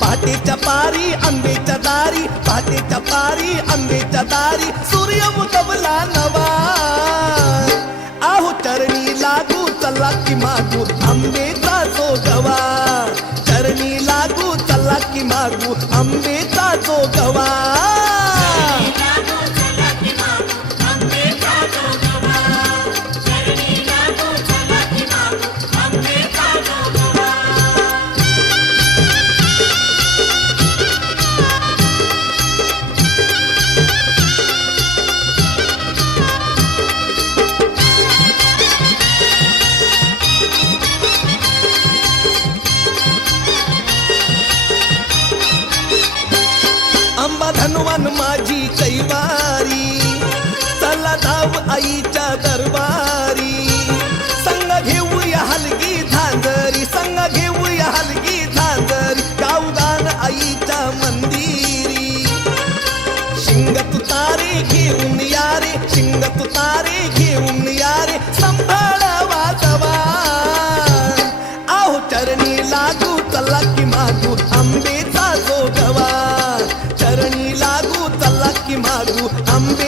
पहाटेच्या पारी आंबेच्या दारी पहाटेच्या पारी आंबेच्या दारी सूर्य जो चला धाव आईच्या दरबारी. संग घेऊया हलगी झांजरी संग घेऊया हलगी झांजरी गान आईच्या मंदिरी. शिंग तुतारे घेऊन यारे शिंग तुतारे घेऊन यारे संभाळ वाजवा. आहो चरणी लागू चला की मागू आंबेचा जो गवा चरणी लागू चला की मागू आंबे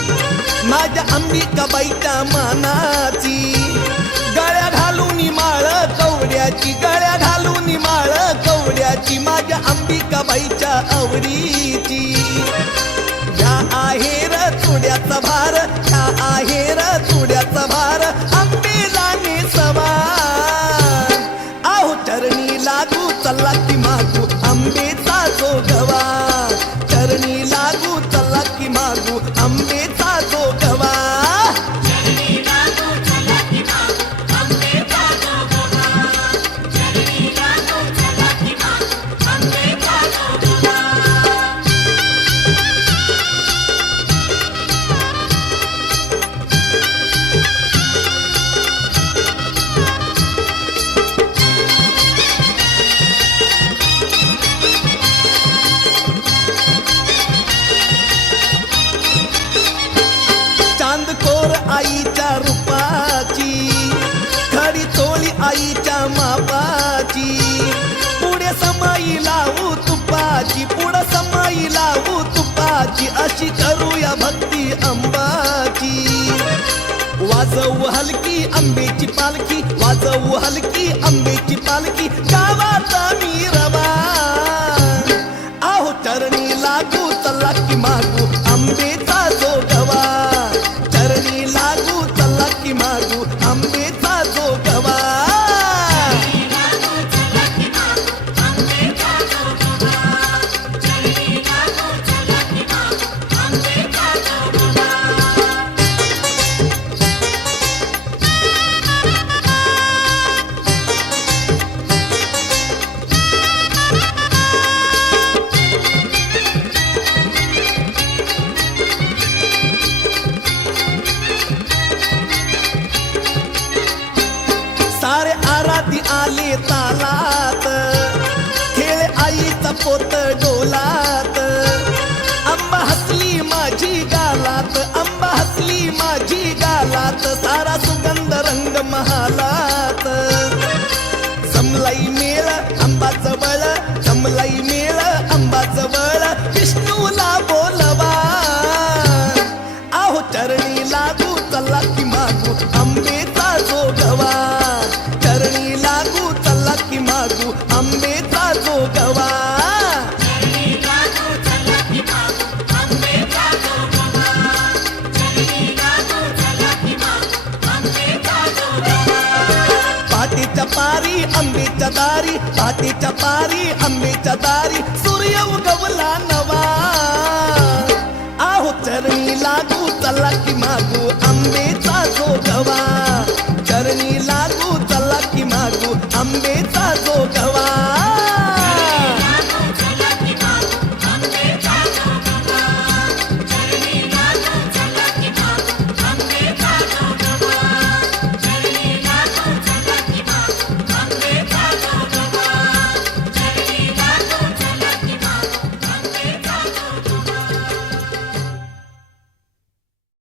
माझ्या अंबिकाबाईच्या मानाची. गळ्या घालून माळ कवड्याची गळ्या घालून माळ कवड्याची माझ्या अंबिकाबाईच्या आवडीची. ह्या आहेर चुड्याचा भार ह्या आहेर चुड्याचा भार आंबेला सवार. आहो चरणी लागू चल्ला की मागू अंबेचा जो गवा चरणी लागू चल्ला की मागू अंबे रूपाची खरी चोळी आईच्या मापाची. पुढे समाई लावू तुपाची पुढे समाई लावू तुपाची अशी करूया भक्ती अंबाची. वाजवू हलकी आंबेची पालखी वाजवू हलकी आंबेची पालखी गावाचा मी रवा. आहो चरणी लागू चला की मागू आंबेचा पाटीच्या पारी दारी पारी दारी सूर्य उगवला नवा. आहो चरणी लागू चला की मागू आंबेचा जो गवा. चरणी लागू चला की मागू आंबेचा जो गवा.